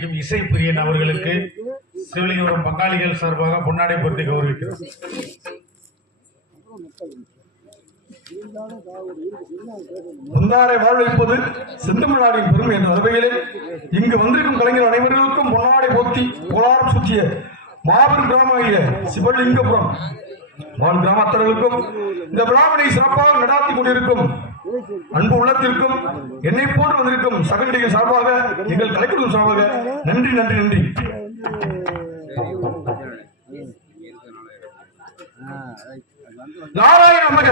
நடிக்கும் இசை பிரியன் அவர்களுக்கு சிவலிங்கபுரம் பங்காளிகள் சார்பாக பொன்னாடை பொருத்தி கௌரவிக்கிறோம். முந்தாரை வாழ்விப்பது செந்தமிழ்நாடின் பெருமை என்ற அளவையிலே இங்கு வந்திருக்கும் கலைஞர் அனைவர்களுக்கும் பொன்னாடை போத்தி கோலாரம் சுற்றிய மாபெரும் கிராமமாகிய சிவலிங்கபுரம் வாழ் கிராமத்தர்களுக்கும் இந்த விழாவினை சிறப்பாக நடாத்தி கொண்டிருக்கும் அன்பு உள்ளத்திற்கும் என்னை போன்று வந்திருக்கும் சகண்டிகள் சார்பாக எங்கள் கலைக்குழு சார்பாக நன்றி நன்றி நன்றி. நாராயண நமக,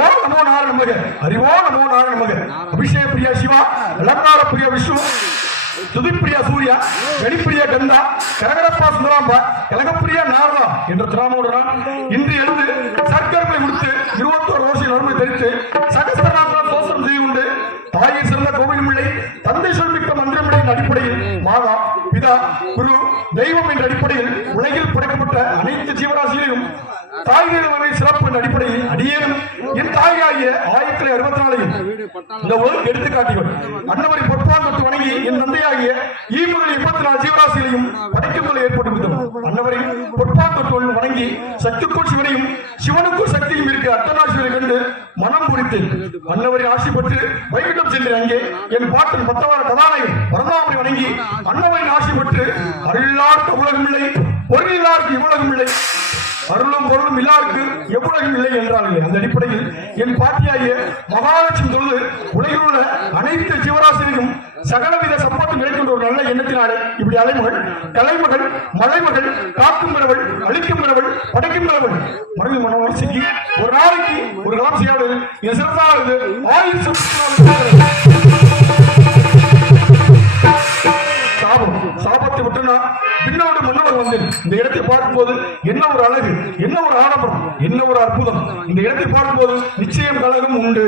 ஓம் நமோ நாராயண நமக, ஹரிவோ நமோ நாராயண நமக. அபிஷேக பிரியா சிவா, அலங்கார பிரியா விஷ்ணு, துதிப்பிரியா சூர்யா, கணிப்பிரியா கந்தா, கரகரப்பா சுந்தராம்பா, கலகப்பிரியா நாரதா என்ற திராமோடு இன்று எழுந்து சர்க்கரை முடித்து 21 வருஷம் நன்மை தெரிவித்து சகஸ்திரநாம தோசம் செய்து கொண்டு தாயை சிறந்த கோவில் பிள்ளை தந்தை சொல்மிக்க மந்திரமிடையின் அடிப்படையில் மாதா பிதா குரு தெய்வம் என்ற அடிப்படையில் உலகில் படைக்கப்பட்ட அனைத்து ஜீவராசிகளையும் தாய்களை சிறப்பு என்ற அடிப்படையில் அடியேனும் என் தாயாகிய 1064 இந்த உலகம் எடுத்துக்காட்டியவர் அன்னவரை பொற்பாங்கத்து வணங்கி என் தந்தையாகிய ஈமுதல் 84 ஜீவராசிகளையும் படைக்கும் போல ஏற்பட்டு அன்னவரை பொற்பாங்கத்து வணங்கி சக்திக்குள் சிவனையும் சிவனுக்குள் சக்தியும் இருக்க அர்த்தநாசிவரை கண்டு மனம் குறித்தேன். அன்னவரின் ஆட்சி பெற்று வைகுண்டம் சென்றேன். அங்கே என் பாட்டின் 10 கதாநாயகன் பரந்தாமரை வணங்கி அன்னவரின் ஆட்சி பெற்று அருளார்க்கு உலகம் இல்லை, பொருளில்லாருக்கு இவ்வுலகம் இல்லை, அருளும் பொருளும் இல்லாருக்கு எவ்வளவும் இல்லை என்றார்கள். அந்த அடிப்படையில் என் பாட்டியாகிய மகாலட்சுமி தொழுது உலகில் உள்ள அனைத்து ஜீவராசிரியும் சகலவித சம்பத்து கிடைக்கின்ற ஒரு நல்ல எண்ணத்தினாலே இப்படி அலைமகள் கலைமகள் மலைமகள் காக்கும் பிறவள் அழிக்கும் பிறவள் படைக்கும் பிறவள் மறைவு மனவளர்ச்சிக்கு ஒரு நாளைக்கு ஒரு கலாம் செய்யாது என் சிறப்பானது சாபத்தை விட்டுனா பின்னோடு மன்னவர் வந்தேன். இந்த இடத்தை பார்க்கும்போது என்ன ஒரு அழகு, என்ன ஒரு ஆடம்பரம், என்ன ஒரு அற்புதம். இந்த இடத்தை பார்க்கும்போது நிச்சயம் கழகம் உண்டு.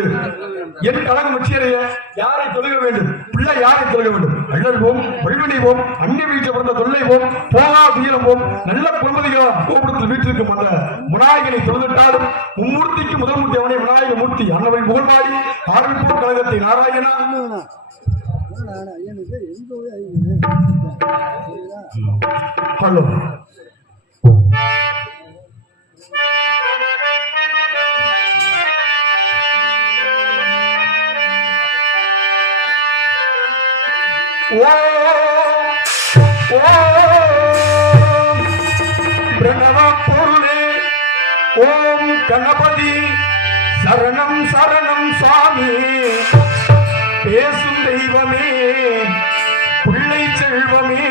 என் கழகம் வெற்றியடைய யாரை தொழுக வேண்டும், பிள்ளை யாரை தொழுக வேண்டும், அழல்வோம் வழிவினைவோம் அந்நிய வீட்டில் பிறந்த தொல்லைவோம் போகா துயரம்போம் நல்ல குழந்தைகளா கோபுரத்தில் வீட்டிற்கும் அந்த விநாயகனை தொழுதிட்டாலும் மும்மூர்த்திக்கு முதல் மூர்த்தி அவனை விநாயக மூர்த்தி அன்னவரின் புகழ்பாடி ஆரம்பிப்போம் கழகத்தை நாராயணா. ஹலோ பிரணவ பொருளே ஓம் கணபதி சரணம் சரணம் சுவாமி, பேசும் தெய்வமே பிள்ளை செல்வமே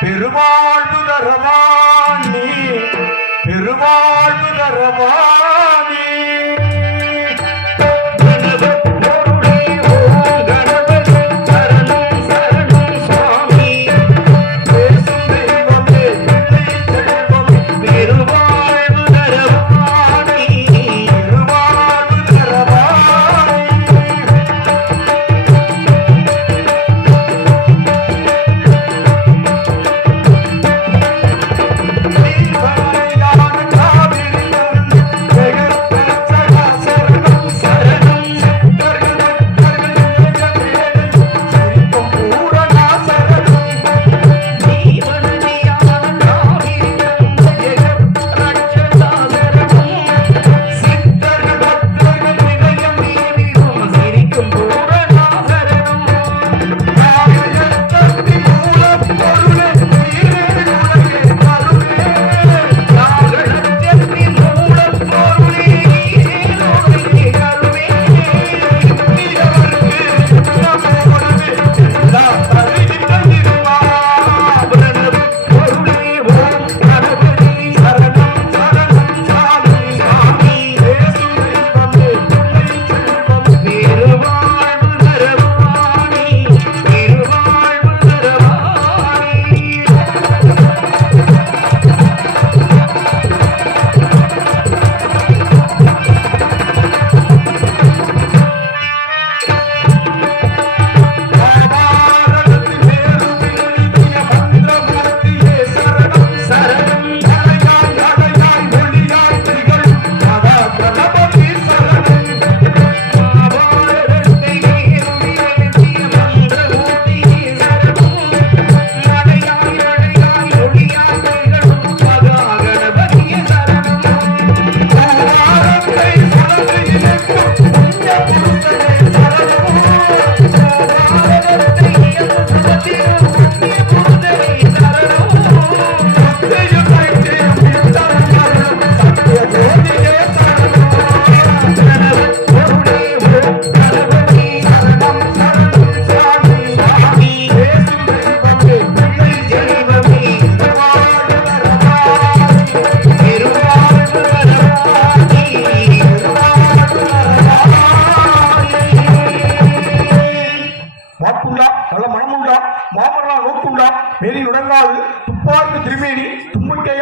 பெருவாழ்வு தரவாணி, பெருவாழ்வு தரவாணி.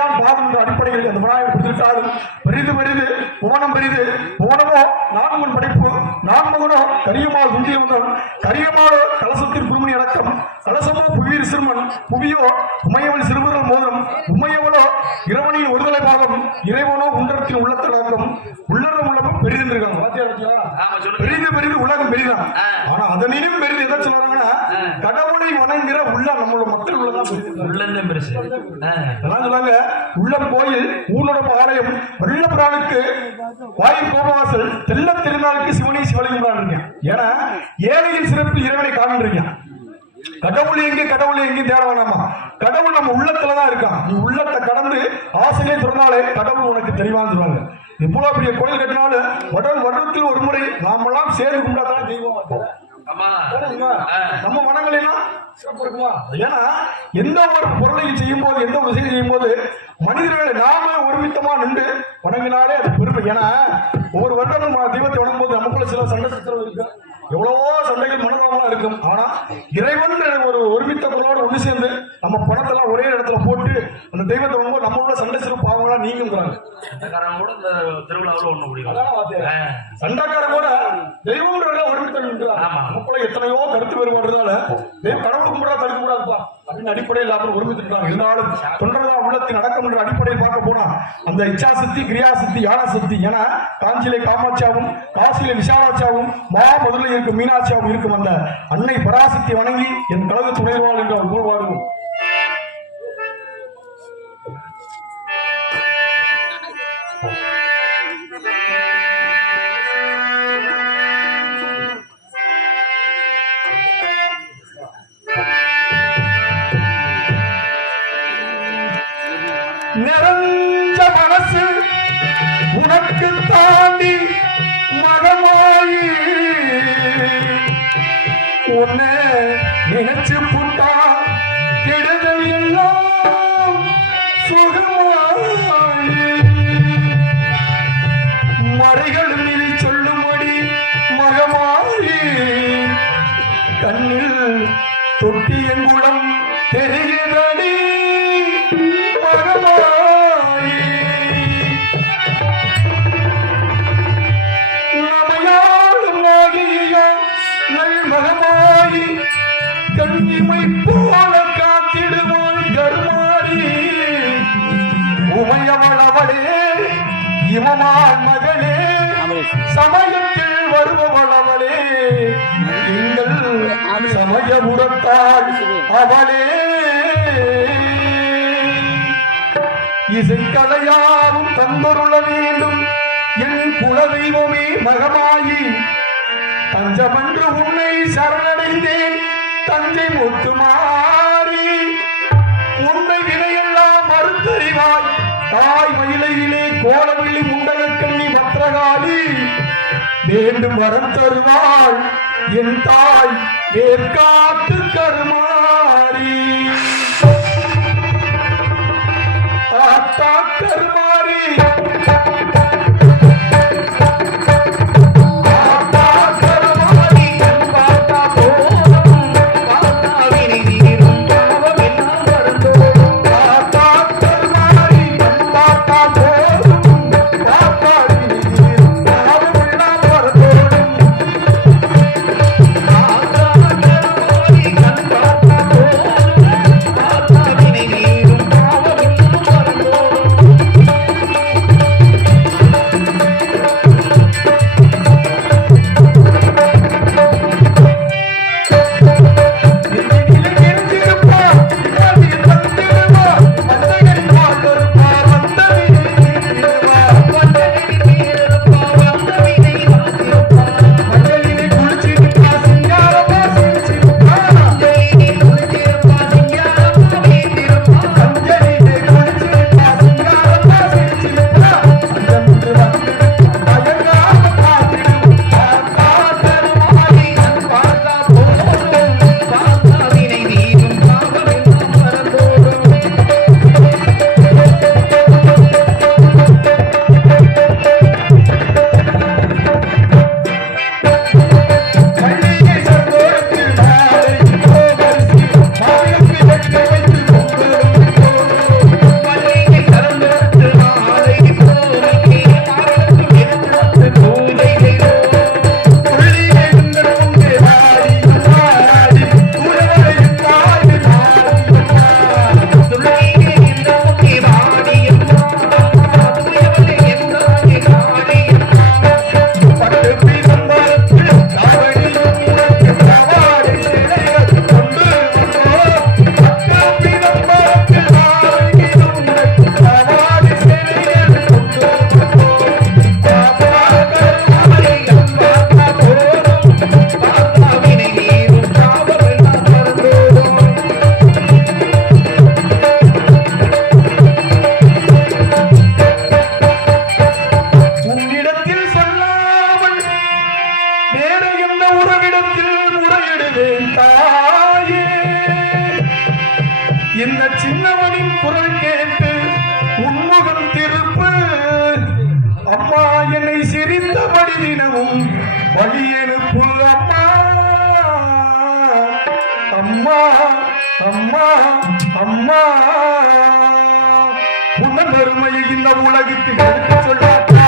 அடியான் பாதம் என்ற அடிப்படையில் அந்த விநாயகர் கொடுத்திருக்காலும் பெரிது பெரிது புவனம் பெரிது புவனமோ நான்மன் படைப்பு நான்மகனோ கரியமால் குந்திய வந்தவன் கரியமாலோ கலசத்தின் குருமணி அடக்கம் கலசமோ புவியீர் சிறுமன் புவியோ உமையவள் சிறுவர்கள் மோதம் உமையவளோ இரவனின் ஒருதலை பாகம் இறைவனோ உண்டரத்தின் உள்ளத்தடக்கம் உள்ளறம் உள்ளமும் பெரிது இருக்காங்க பெரிது பெரிது உலகம் பெரிதான் ஆனா அதனிலும் பெரிது எதை சொல்றாங்கன்னா கடவுளை வணங்குற உள்ள நம்மளோட மக்கள் உள்ளதான் பெருசு சொல்லுவாங்க உள்ளம் கோயில் ஊனோட ஆலயம் வெள்ளப்புறானுக்கு வாயில் கோபவாசல் தெல்ல திருநாளுக்கு சிவனை சிவலிங்கம் இருக்கேன் ஏன்னா ஏழையின் சிறப்பு இறைவனை காண்றீங்க கடவுள் எங்கே தேட வேணாமா கடவுள் நம்ம உள்ளத்துலதான் இருக்கான் நீ உள்ளத்தை கடந்து ஆசையை சொன்னாலே கடவுள் உனக்கு தெளிவாந்துருவாங்க இவ்வளவு பெரிய கோயில் கட்டினாலும் வருடத்தில் ஒரு முறை நாமெல்லாம் சேர்ந்து கும்பிடாதான் தெய்வம் நம்ம மனங்கள் எல்லாம் இருக்குமா ஏன்னா எந்த ஒரு பொருளை செய்யும் போது எந்த ஒரு விஷயம் செய்யும் போது மனிதர்களை நாம ஒருமித்தமா நின்று வணங்கினாலே அது பெருமை ஏன்னா ஒவ்வொரு வருடம் நம்ம தெய்வத்தை வணங்கும் போது நமக்குள்ள சில சண்டை சித்திரம் இருக்கு எவ்வளவோ சண்டைகள் மனதாமலாம் இருக்கும் ஆனா இறைவன் ஒரு ஒருமித்த குரலோட ஒன்று சேர்ந்து நம்ம பணத்தெல்லாம் ஒரே இடத்துல போட்டு அந்த தெய்வத்தை வணங்கும்போது நம்மளோட சண்டை சிறு பாவங்களா நீங்குங்கிறாங்க கூட இந்த திருவிழாவில் ஒண்ணு முடியும் சண்டைக்காரன் கூட தெய்வம் ஒருமித்த நமக்குள்ள எத்தனையோ கருத்து வேறுபாடுறதால கடவுள் கும்பிடா தடுக்க கூடாதுப்பா அப்படின்னு அடிப்படையில் எல்லாரும் ஒருமித்திருக்காங்க இருந்தாலும் தொண்டரதா உள்ளத்தின் அடக்கம் என்ற அடிப்படையில் பார்க்க போனா அந்த இச்சாசக்தி கிரியாசக்தி யானாசக்தி என காஞ்சியிலே காமாட்சியாவும் காசியிலே விஷாலாட்சியாவும் மதுரையில் இருக்கும் மீனாட்சியாவும் இருக்கும் அந்த அன்னை பராசக்தி வணங்கி என் கழக துணைவாள் என்று அவர் கூறுவார்கள் நிறைஞ்ச மனசு உனக்கு தாண்டி மகமாயி உன்னை நினைச்சு புட்டா கெடுதல் எல்லாம் சுகமாயி மறைகள் மீறி சொல்லும்படி மகமாயி கண்ணில் தொட்டி என் குளம் தெரிகிறடி மகமாயி நமையாளும் ஆகிய நல் மகமாயி கண்ணிமை போல காத்திடுவாள் கருமாறி உமையவள் அவளே இமமான் மகளே சமயத்தில் வருபவள் அவளே எங்கள் சமய உரத்தாள் அவளே இசைக்கலையாரும் தந்தருள வேண்டும் என் குலதெய்வமே மகமாயி தஞ்சமன்று உன்னை சரணடைந்தேன் தஞ்சை முத்துமாரி உன்னை வினையெல்லாம் மறுத்தறிவாய் தாய் மயிலையிலே கோலவெள்ளி முண்டகக்கண்ணி பத்திரகாளி வேண்டும் வரம் தருவாள் என் தாய் வேர்காட்டு கருமாரி ஆத்தா கருமாரி தினமும் வழி எழுப்பு அம்மா அம்மா அம்மா அம்மா உன்ன பெருமையை இந்த உலகிற்கு எடுத்து சொல்லாதா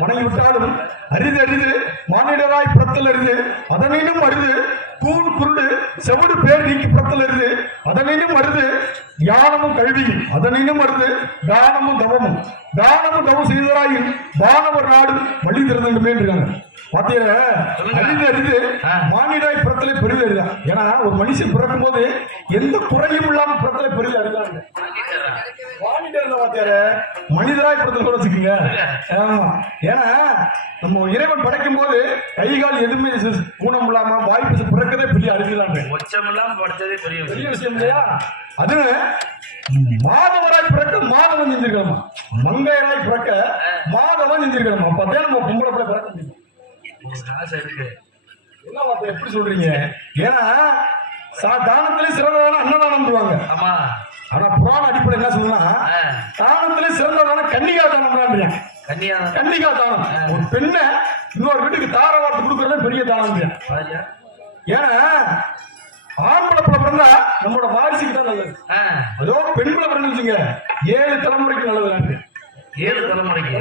வணங்கிவிட்டாலும் அரிது அரிது மானிடராய் பிறத்தல் அரிது அதனினும் அரிது கூன் குருடு செவடு பேர் நீக்கி பிறத்தல் அரிது அதனினும் அரிது தியானமும் கல்வியும் அதனினும் அரிது தானமும் தவமும் தவம் செய்தராயின் வானவர் நாடு வழி திறந்துமே இருக்காங்க பாத்தீங்க அரிது அரிது மானிடராய் பிறத்தலை பெரிது அரிதான் ஏன்னா ஒரு மனுஷன் பிறக்கும் போது எந்த குறையும் இல்லாம பிறத்தலை பெரிது அரிதாங்க மனிதராய் படத்தில் கூட வச்சுக்கோங்க. ஆமா ஏன்னா நம்ம இறைவன் படைக்கும் போது கை கால் எதுவுமே ஊனம் இல்லாம வாய்ப்பு பிறக்கதே பெரிய அறிவுதான் பெரிய விஷயம் இல்லையா அது மாதவராய் பிறக்க மாதவன் செஞ்சிருக்கணுமா மங்கையராய் பிறக்க மாதவன் செஞ்சிருக்கணுமா அப்பதான் நம்ம பொம்பளை பிள்ளை பிறக்க முடியும் என்ன எப்படி சொல்றீங்க ஏன்னா தானத்திலே சிறந்ததான அன்னதானம் ஆமா ஆனா புராண அடிப்படை என்ன சொல்லணும்னா தானத்திலே சிறந்ததான கன்னிகா தானம் கன்னிகா தானம் ஒரு பெண்ணை இன்னொரு வீட்டுக்கு தார வார்த்தை கொடுக்கறது பெரிய தானம் ஏன்னா ஆம்பளை பிள்ளை பிறந்தா நம்மளோட வாரிசுக்கு தான் நல்லது அதோ பெண் பிள்ளை பிறந்துச்சுங்க 7 தலைமுறைக்கு நல்லது 7 தலைமுறைக்கு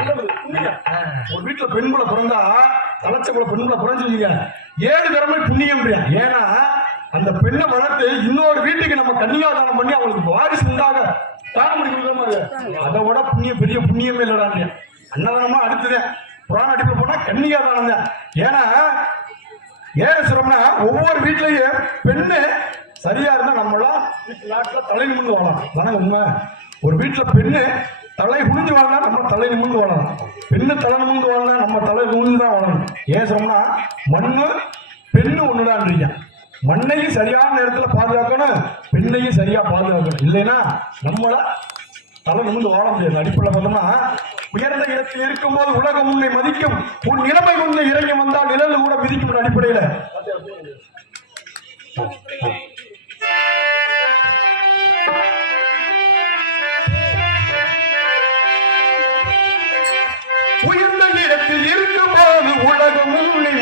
ஒரு வீட்டுல பெண் பிள்ளை பிறந்தா தலைச்சக்குள்ள பெண் பிள்ளை பிறந்துச்சுங்க 7 தலைமுறை புண்ணியம் ஏன்னா அந்த பெண்ணை வளர்த்து இன்னொரு வீட்டுக்கு நம்ம கன்னியாதானம் பண்ணி அவங்களுக்கு வாரிசு உண்டாக தானம் பண்ணி அதை விட புண்ணியம் பெரிய புண்ணியமே இல்லடாங்க அன்னதானமா அடுத்ததேன் புராண அடிப்படை போனா கன்னியாதானம் தான் ஏன்னா ஏன் சொல்றோம்னா ஒவ்வொரு வீட்லயும் பெண்ணு சரியா இருந்தா நம்மளாம் நாட்டுல தலை நிமிர்ந்து வாழலாம் தானே உண்மை ஒரு வீட்டுல பெண்ணு தலை குனிஞ்சு வாழனா நம்ம தலை நிமிர்ந்து வாழலாம் பெண்ணு தலை நிமிர்ந்து வாழனா நம்ம தலை குனிஞ்சு தான் வாழணும் ஏன் சொன்னோம்னா மண்ணு பெண்ணு ஒண்ணுதான் மண்ணையும் சரியான நேரத்துல பாதுகாக்கணும் பெண்ணையும் சரியா பாதுகாக்கணும் இல்லைன்னா நம்மள தலை நிமிர்ந்து வாழ முடியாது அடிப்படையில் பார்த்தோம்னா உயர்ந்த இடத்தில் இருக்கும் போது உலகம் உன்னை மதிக்கும் உன் நிலைமை உன்னை இறங்கி வந்தால் நிழல் கூட மிதிக்கும் அடிப்படையில உயர்ந்த இடத்தில் இருக்கும் போது உலகம் உன்னை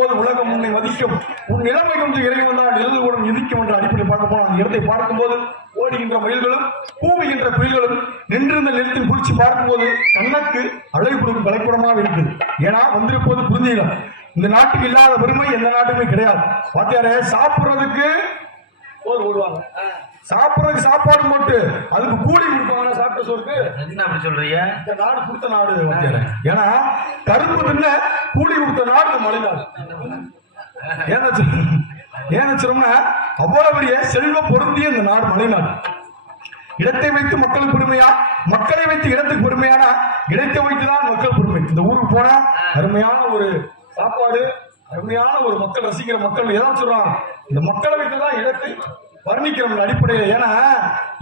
போது உலகம் உன்னை மதிக்கும், உன் நிலைமை கொஞ்சம் இறைவன் தான் நிழல்களுடன் இதிக்கும் என்ற அடிப்படை பார்க்க போனோம். அந்த இடத்தை பார்க்கும்போது ஓடுகின்ற மயில்களும் கூவுகின்ற புயல்களும் நின்றிருந்த நிலத்தில் குளிச்சு பார்க்கும்போது கண்ணுக்கு அழகு கொடுக்கும் கலைக்கூடமாக இருக்குது. ஏன்னா வந்திருப்போது புரிஞ்சுக்கலாம், இந்த நாட்டுக்கு இல்லாத பெருமை எந்த நாட்டுமே கிடையாது. பாத்தியாரே, சாப்பிடுறதுக்கு ஓடுவாங்க, சாப்பிடுறதுக்கு சாப்பாடு போட்டு அதுக்கு கூலி கொடுப்பாங்க. சாப்பிட்ட சோறுக்கு என்ன அப்படி சொல்றீங்க? இந்த நாடு கொடுத்த நாடு. ஏன்னா கருப்பு தின்ன கூலி கொடுத்த நாடு மலைநாடு. ஏன்னா அவ்வளவு பெரிய செல்வ பொருந்திய இந்த நாடு மலைநாடு. இடத்தை வைத்து மக்களுக்கு பெருமையா, மக்களை வைத்து இடத்துக்கு பெருமையான, இடத்தை வைத்துதான் மக்கள் பெருமை. இந்த ஊருக்கு போனா அருமையான ஒரு சாப்பாடு, அருமையான ஒரு மக்கள் ரசிக்கிற மக்கள் ஏதாவது சொல்றாங்க. இந்த மக்களை வைத்துதான் இடத்தை வர்ணிக்கிற அடிப்படையில். ஏன்னா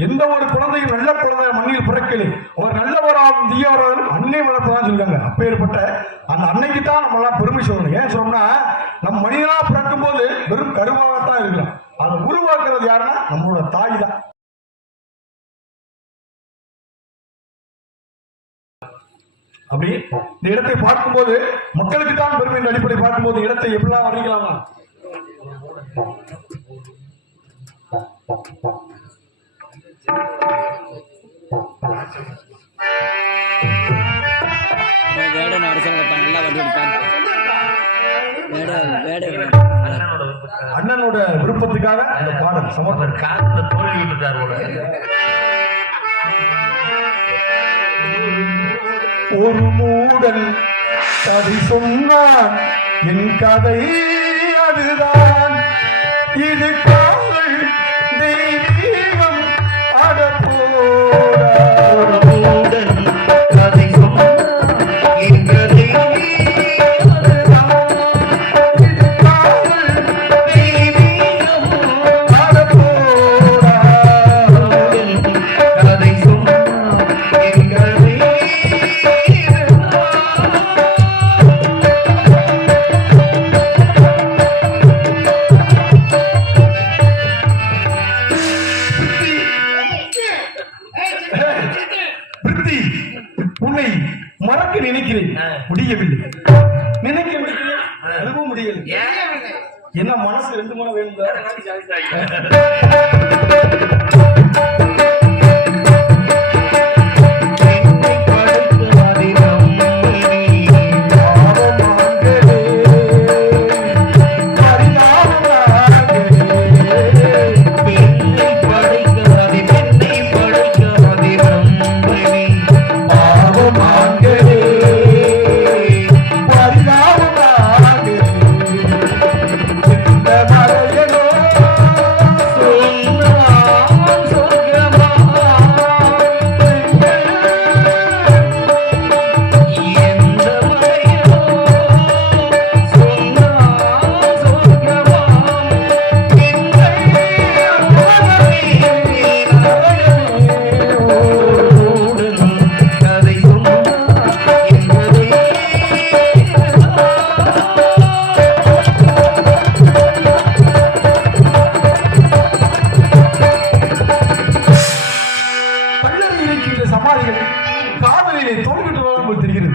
எந்த ஒரு குழந்தையும் நல்ல குழந்தை மண்ணில் பிறக்கலை, அவர் நல்லவராகவும் தீயவராகவும் அன்னை வளர்ப்பதான் சொல்லுவாங்க. அப்பேற்பட்ட அந்த அன்னைக்கு தான் நம்ம எல்லாம் பெருமை சொல்லணும். ஏன் சொல்லணும்னா, நம்ம மனிதனா பிறக்கும் போது வெறும் கருவாகத்தான் இருக்கலாம், அதை உருவாக்குறது யாருன்னா நம்மளோட தாய் தான். அப்படி இந்த இடத்தை பார்க்கும்போது மக்களுக்கு தான் பெருமை என்ற அடிப்படை பார்க்கும்போது இடத்தை எப்படிலாம் வர்ணிக்கலாமா? அண்ணனோட விருப்பத்துக்காக அந்த பாடல் சமர்ப்பணம். காலத்துல தோல்வி விட்டுட்டார் போல. ஒரு மூடன் கதை சொன்னான், என் கதை அதுதான், இது காதல் தெய்வீகம் அடப்போடா. ஒரு மூடன் கதை சொன்னான், என் கதை அதுதான், இது காதல் தெய்வீகம் அடப்போடா. கதை சொன்னான், என் கதை உன்னை மறக்க நினைக்கிறேன், முடியவில்லை. நினைக்க முடியல, அதுவும் முடியல. என்ன மனசு ரெண்டு மணி வேணும். காதலிலே தோல்விட்டு வரும்போது தெரிகிறது.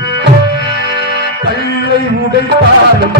கல்லை உடைத்தாலும்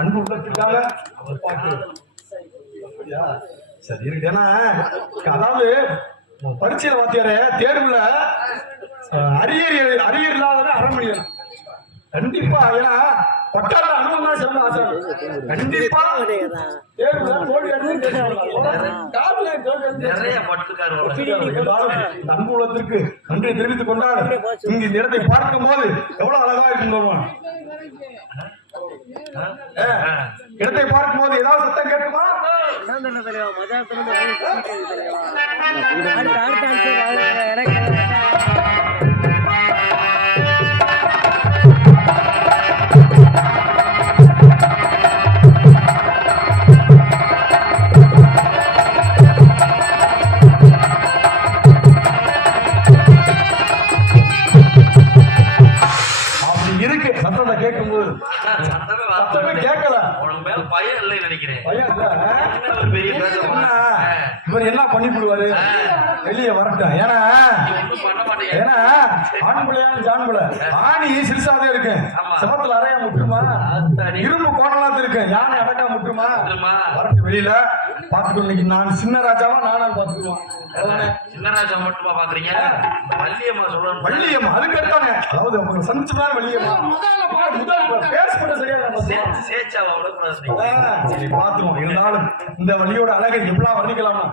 அன்பு உள்ளத்திற்காக அவர் பாட்டு. சரி இருக்கு. ஏன்னா அதாவது பரீட்சையில வாத்தியார தேர்வுல அரியர் இல்லாதவன் அறமொழியலாம் கண்டிப்பா. ஏன்னா பட்டாள அனுபவம் தான் சிறந்த ஆசாரம். கண்டிப்பா தேர்வுல தோல்வி அடைந்து காதுல தோல்வி நிறைய பட்டுக்காரு அன்புலத்திற்கு நன்றி தெரிவித்துக் கொண்டால் இங்கு இந்த இடத்தை பார்க்கும் போது எவ்வளவு அழகா இருக்கும். இடத்தை பார்க்கும் போது ஏதாவது சத்தம் கேட்குமா? இருக்கு சத்தத்தை கேட்கும் போது சத்தமே கேட்கல. உனக்கு மேல பயம் இல்லைன்னு நினைக்கிறேன். பயம் இல்ல. ஒரு பெரிய பேசமா இவர் என்ன பண்ணி விடுவாரு வெளியே வரட்டும். ஏன்னா ஒன்றும் பண்ண மாட்டேங்க. ஏன்னா ஆண் பிள்ளையான ஜான் பிள்ளை ஆணி சிறுசாவே இருக்கு. சமத்துல அறையா முட்டுமா இரும்பு கோணலாத்து இருக்கு. யானை அடக்கா முட்டுமா வரட்டு வெளியில பாத்துக்கோ. இன்னைக்கு நான் சின்ன ராஜாவா நானும் பாத்துக்குவோம். சின்னராஜா மட்டுமா பாக்குறீங்க? வள்ளியம்மா சொல்லணும். வள்ளியம்மா அதுக்கு எடுத்தானே. அதாவது உங்களை சந்திச்சுனா வள்ளியம்மா முதல் பேசப்பட்ட சரியா சேச்சாவை விடக்கூடாது. சரி பாத்துருவோம். இருந்தாலும் இந்த வள்ளியோட அழகை எவ்வளவு வர்ணிக்கலாமா?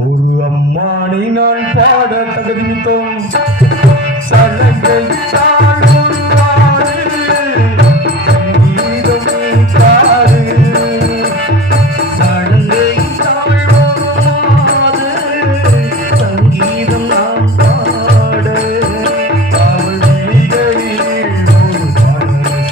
ஒரு அம்மானை நான் பாட தகுதித்தோம். சலங்கை சங்கீதம் நாம் பாட அவள்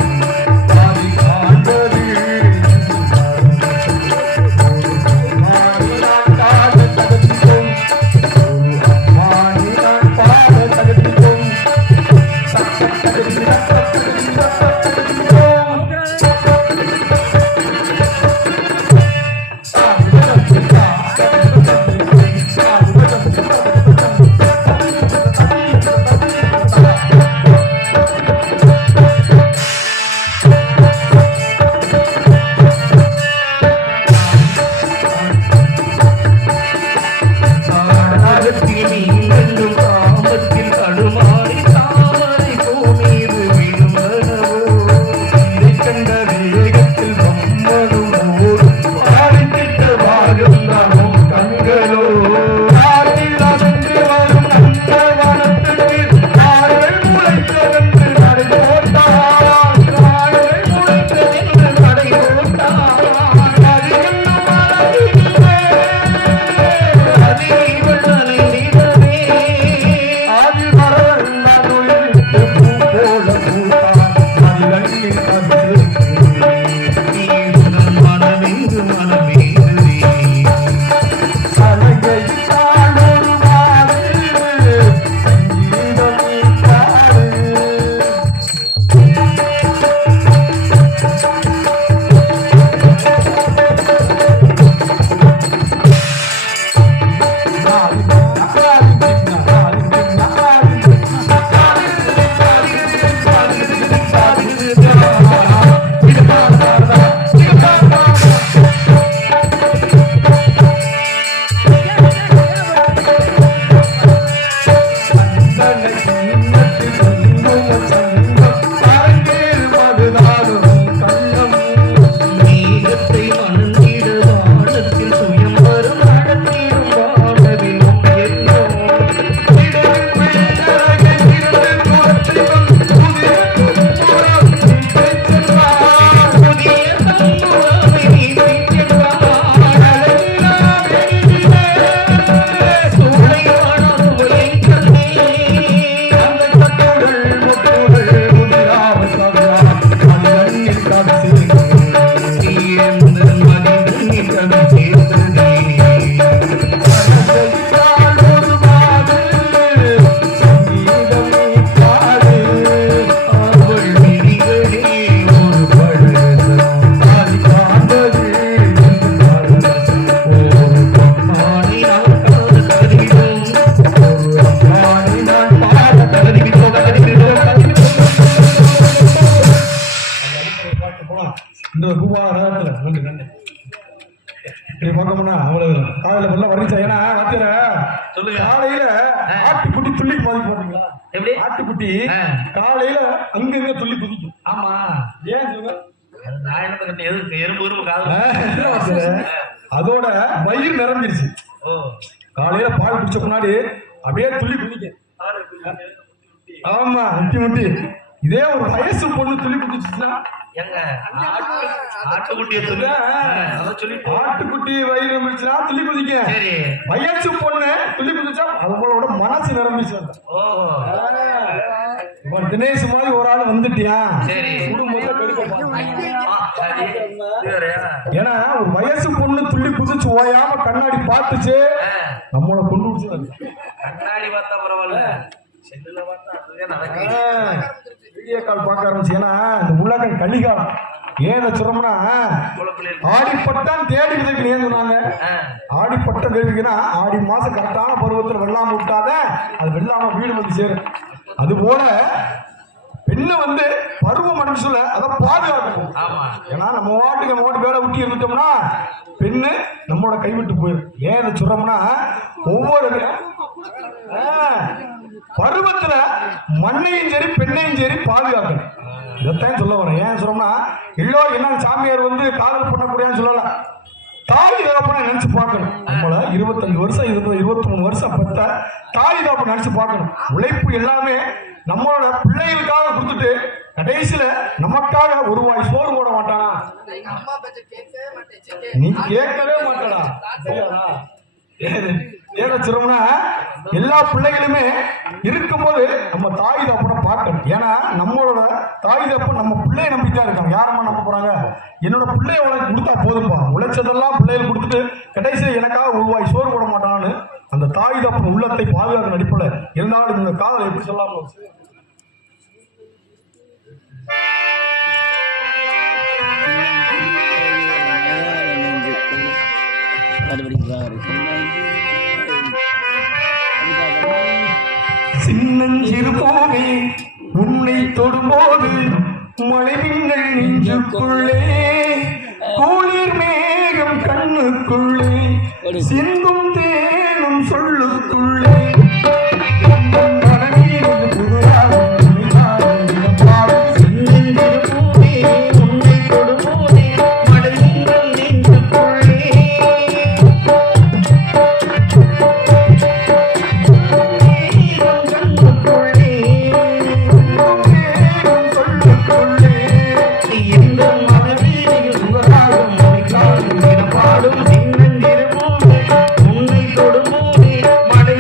இந்த பூவா ரகத்துல நண்டு நண்டு இப்படி பார்க்கணும்னா அவ்வளவு காதல நல்லா வர்ணிச்சா. ஏன்னா வாத்தியார சொல்லுங்க. காலையில ஆட்டுக்குட்டி துள்ளி பாதி போடுறீங்களா? எப்படி? ஆட்டுக்குட்டி காலையில அங்கங்க துள்ளி குதிக்கும். ஆமா. ஏன் சொல்லுங்க? அது நாயனத்தை கட்டி எதுக்கு எறும்பு காது. அதோட வயிறு நிரம்பிருச்சு. ஓ, காலையில பால் குடிச்ச முன்னாடி அப்படியே துள்ளி குதிக்க. ஆமா, முட்டி முட்டி. இதே ஒரு வயசு பொண்ணு துள்ளி குதிச்சுன்னா எங்க ஆட்டுக்குட்டியை சொல்லி அதான் சொல்லி ஆட்டுக்குட்டி வயிறு நிரம்பிச்சுன்னா துள்ளி குதிக்க. சரி. வயசு பொண்ணு துள்ளி குதிச்சா அவங்களோட மனசு நிரம்பிச்சு. ஓஹோ. இப்போ தினேஷ் மாதிரி ஒரு ஆள் வந்துட்டியா? சரி. குடும்பத்தை கெடுக்க சரி. இது வேறயா? ஏன்னா ஒரு வயசு பொண்ணு துள்ளி குதிச்சு ஓயாம கண்ணாடி பார்த்துச்சு, நம்மளை கொண்டு விடுச்சு. கண்ணாடி பார்த்தா பரவாயில்ல, செல்லுல பார்த்தா அதுவே நடக்குது. வீடியோ கால் பார்க்க ஆரம்பிச்சு. ஏன்னா இந்த உலகம் கலிகாலம். ஏன் சொல்றோம்னா ஆடிப்பட்டம் தேடி விதைக்கு ஏன் சொன்னாங்க? ஆடிப்பட்டம் தேடிக்குன்னா ஆடி மாசம் கரெக்டான பருவத்தில் வெள்ளாம விட்டாத அது வெள்ளாம வீடு வந்து சேரும். அது போல பெண்ணை வந்து பருவம் அடைஞ்சு சொல்ல அதை பாதுகாக்கணும். ஏன்னா நம்ம வாட்டுக்கு வேலை விட்டு இருந்துட்டோம்னா பெண்ணு நம்மளோட கைவிட்டு போயிடும். ஏன் இதை சொல்றோம்னா ஒவ்வொரு பருவத்துல மண்ணையும் சரி பெண்ணையும் சரி பாதுகாக்கணும். இதைத்தான் சொல்ல வரேன். ஏன் சொல்றோம்னா எல்லோரும் என்ன சாமியார் வந்து காதல் பண்ணக்கூடியான்னு சொல்லலாம். தாய் தகப்பனை நினைச்சு பார்க்கணும். நம்மள 25 வருஷம் 23 வருஷம் பெற்ற தாய் தகப்பனை நினைச்சு பார்க்கணும். உழைப்பு எல்லாமே நம்மளோட பிள்ளைகளுக்காக கொடுத்துட்டு கடைசியில நமக்காக ஒரு வாய் சோறு போட மாட்டானா? நீ கேட்கவே மாட்டடா. ஏன்னா சொல்றோம்னா எல்லா பிள்ளைகளுமே இருக்கும்போது நம்ம தாய் தகப்பனை பார்க்கணும். ஏன்னா நம்மளோட தாய் தகப்பன் நம்ம பிள்ளைய நம்பித்தான் இருக்காங்க. யாரம்மா நம்ப போறாங்க? என்னோட பிள்ளைய உனக்கு கொடுத்தா போதும்பா, உழைச்சதெல்லாம் பிள்ளைகள் கொடுத்துட்டு கடைசியில் எனக்காக ஒரு வாய் சோறு போட மாட்டான்னு அந்த தாய் தகப்பன் உள்ளத்தை பாதுகாக்க நடிப்பல இருந்தாலும் இந்த காதலை எப்படி சொல்லாம சின்னஞ்சிறு போவே உன்னை தொடும்போது மழைமின்னல் நெஞ்சுக்குள்ளே குளிர் மேகம் கண்ணுக்குள்ளே சிந்தும் தேனும் சொல்லுக்குள்ளே பாடும் சின்னஞ்சிறு பூவே உன்னை தொடும்போதே மழை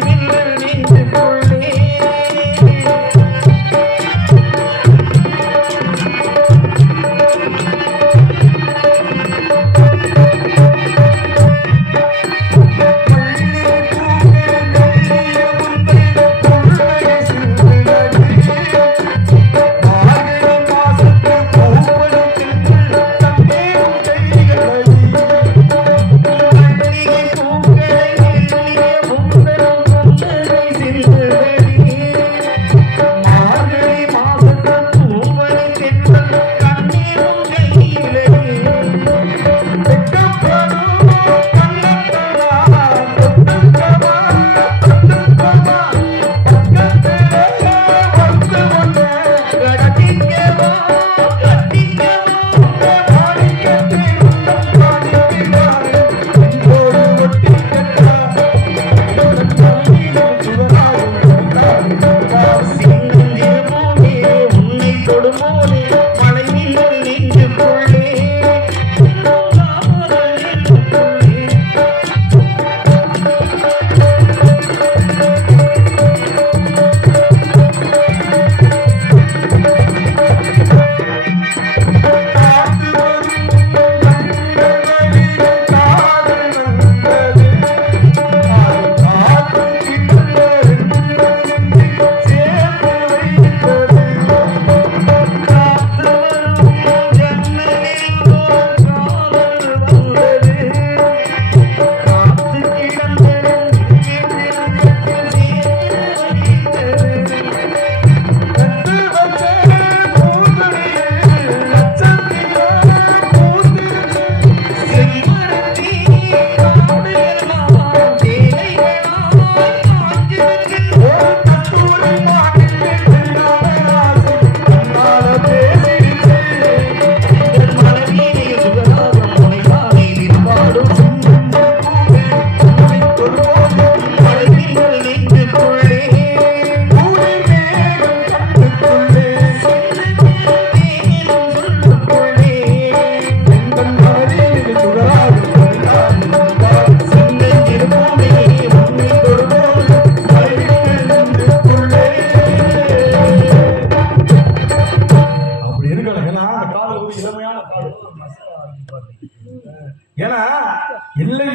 ஏன்னா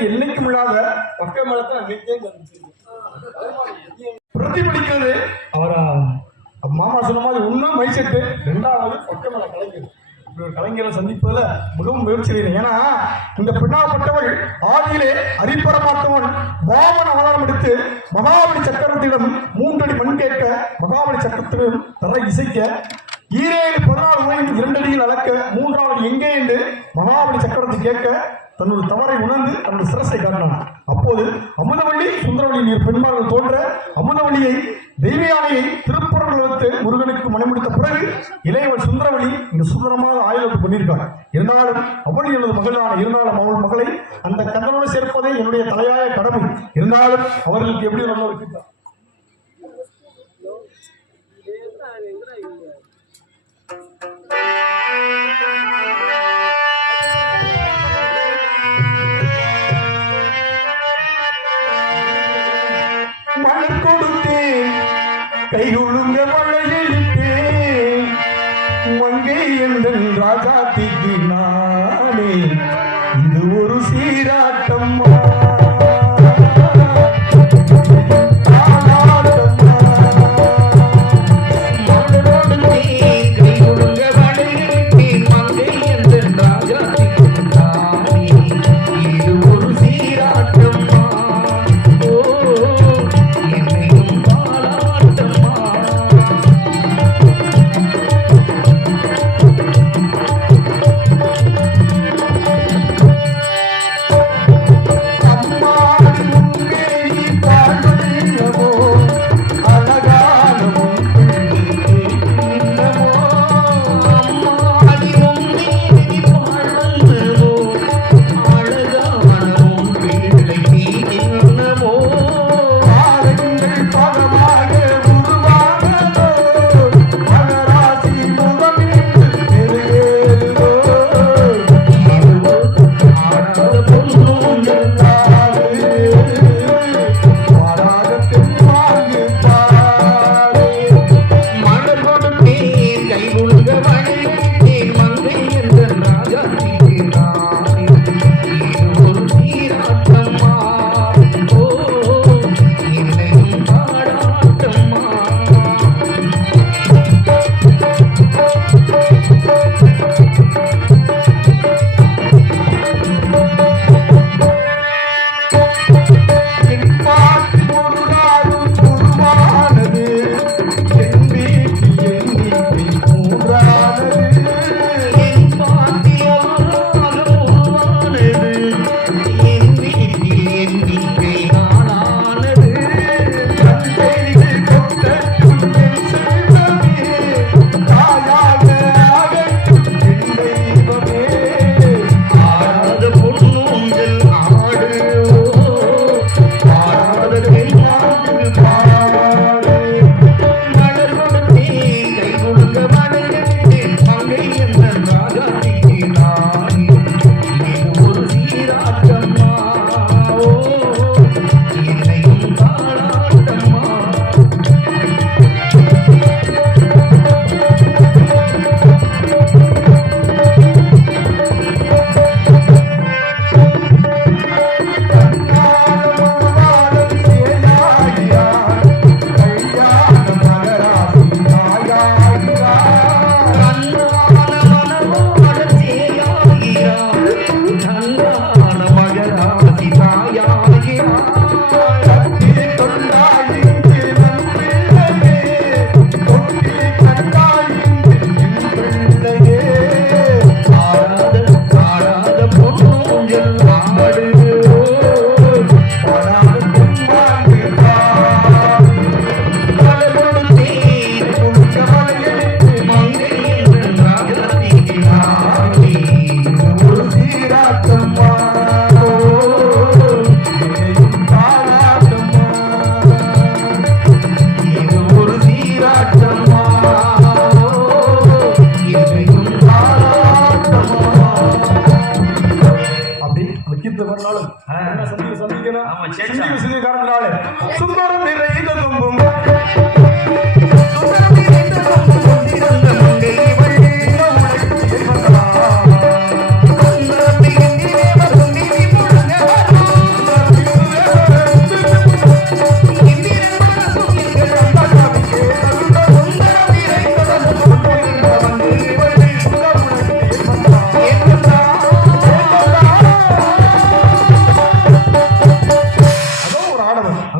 என்னைக்கும் இல்லாத பக்க மலத்தை பிரதிபலிக்கிறது அவரா மாமா சொன்ன மாதிரி ஒன்னும் மைண்ட் செட்டு, ரெண்டாவது பக்க மலை கலைஞர். ஒரு கலைஞரை சந்திப்பதில் மிகவும் முயற்சி செய்கிறேன். ஏன்னா இந்த பெண்ணாப்பட்டவள் ஆதியிலே அரிப்பரமாத்தவன் வாமன அவதாரம் எடுத்து மகாபலி சக்கரத்திடம் 3 அடி மண் கேட்க, மகாபலி சக்கரத்திடம் தர இசைக்க, 14 உரையும் 2 அடியில் அளக்க, 3ஆவது எங்கே என்று மகாபலி சக்கரத்தை கேட்க, தன்னுடைய தவறை உணர்ந்து தன்னுடைய சிரசை காட்டினான். அப்போது அமுதவள்ளி சுந்தரவள்ளி நீர் பெண்மார்கள் தோன்ற அமுதவள்ளியை தெய்வயானையை திருப்புறங்கள் வைத்து முருகனுக்கு மனைமுடித்த பிறகு இளையவள் சுந்தரவள்ளி இங்கு சுந்தரமாக ஆயுதத்து பண்ணியிருக்காள். இருந்தாலும் அவள் எனது மகளான, இருந்தாலும் அவள் மகளை அந்த கண்ணனோடு சேர்ப்பதே என்னுடைய தலையாய கடமை. இருந்தாலும் அவர்களுக்கு எப்படி நல்ல இருக்கின்றார். மலர் கொடுத்தேன் கையுழுங்க மழையிட்டேன் மங்கை எந்தன் ராஜாத்திக்கு நானே இது ஒரு சீராட்டம்மா.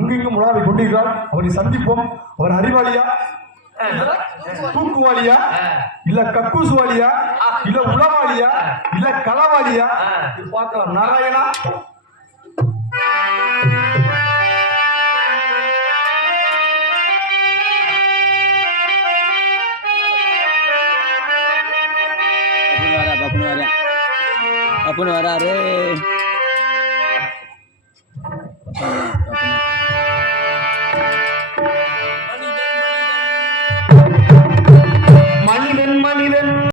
அங்கிங்கும் உலாவை கொண்டிருக்கிறார். அவரை சந்திப்போம். அவர் அறிவாளியா, தூக்குவாளியா, இல்ல கக்கூசுவாளியா, இல்ல உளவாளியா, இல்ல களவாளியா பார்க்கலாம். நாராயணா, அப்பன்னு வராரு.